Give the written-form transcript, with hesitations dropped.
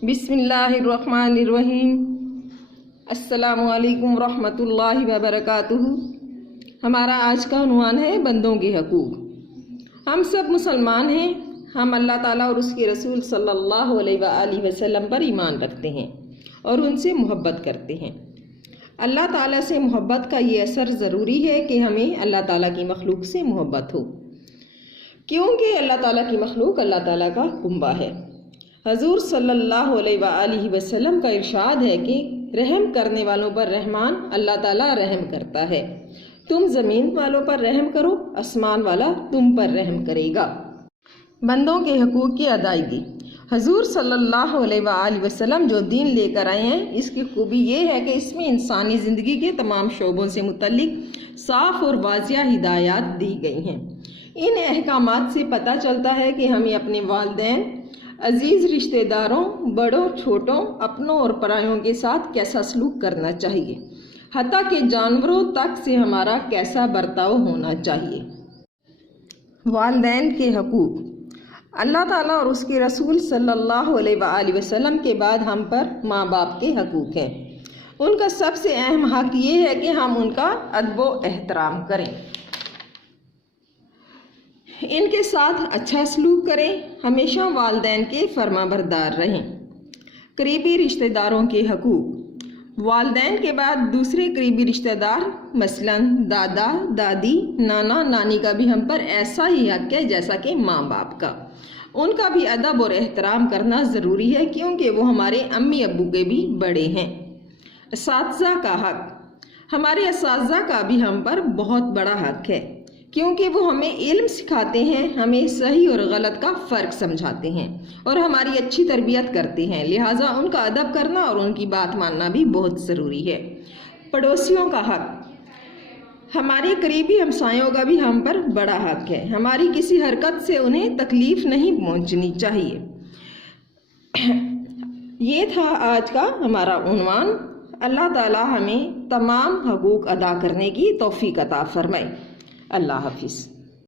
बिस्मिल्लाहिर्रहमानिर्रहीम। अस्सलामुअलैकुम रहमतुल्लाहि व बरकातुहू। हमारा आज का उन्वान है बंदों के हकूक़। हम सब मुसलमान हैं। हम अल्लाह ताला और उसके रसूल सल्लल्लाहु अलैहि वसल्लम पर ईमान रखते हैं और उनसे मोहब्बत करते हैं। अल्लाह ताला से मोहब्बत का ये असर ज़रूरी है कि हमें अल्लाह ताला की मखलूक से मोहब्बत हो, क्योंकि अल्लाह ताला की मखलूक अल्लाह ताला का कुंबा है। हजूर सल्लल्लाहु अलैहि वसल्लम का इरशाद है कि रहम करने वालों पर रहमान अल्लाह ताला रहम करता है। तुम ज़मीन वालों पर रहम करो, आसमान वाला तुम पर रहम करेगा। बंदों के हकूक़ की अदायगी। हजूर सल्लल्लाहु अलैहि वसल्लम जो दीन लेकर आए हैं, इसकी खूबी ये है कि इसमें इंसानी ज़िंदगी के तमाम शोबों से मुतल्लिक साफ़ और वाज़िया हिदायत दी गई हैं। इन अहकामात से पता चलता है कि हमें अपने वालिदैन, अजीज़ रिश्तेदारों, बड़ों छोटों, अपनों और परायों के साथ कैसा सलूक करना चाहिए, हत्ता के जानवरों तक से हमारा कैसा बर्ताव होना चाहिए। वालिदैन के हकूक़। अल्लाह ताला और उसके रसूल सल्लल्लाहु अलैहि वसल्लम के बाद हम पर माँ बाप के हकूक़ हैं। उनका सबसे अहम हक़ ये है कि हम उनका अदब व एहतराम करें, इनके साथ अच्छा सलूक करें, हमेशा वालिदैन के फरमाबरदार रहें। करीबी रिश्तेदारों के हकूक़। वालिदैन के बाद दूसरे करीबी रिश्तेदार मसलन दादा दादी, नाना नानी का भी हम पर ऐसा ही हक़ है जैसा कि माँ बाप का। उनका भी अदब और एहतराम करना ज़रूरी है, क्योंकि वो हमारे अम्मी अब्बू के भी बड़े हैं। असातिज़ा का हक़। हमारे असातिज़ा का भी हम पर बहुत बड़ा हक़ है, क्योंकि वो हमें इल्म सिखाते हैं, हमें सही और गलत का फ़र्क समझाते हैं और हमारी अच्छी तरबियत करते हैं। लिहाजा उनका अदब करना और उनकी बात मानना भी बहुत ज़रूरी है। पड़ोसियों का हक़। हमारे करीबी हमसायों का भी हम पर बड़ा हक़ है। हमारी किसी हरकत से उन्हें तकलीफ़ नहीं पहुंचनी चाहिए। ये था आज का हमारा उन्वान। अल्लाह ताला हमें तमाम हकूक़ अदा करने की तौफ़ीक़ अता फ़रमाए। अल्लाह हाफ़िज़।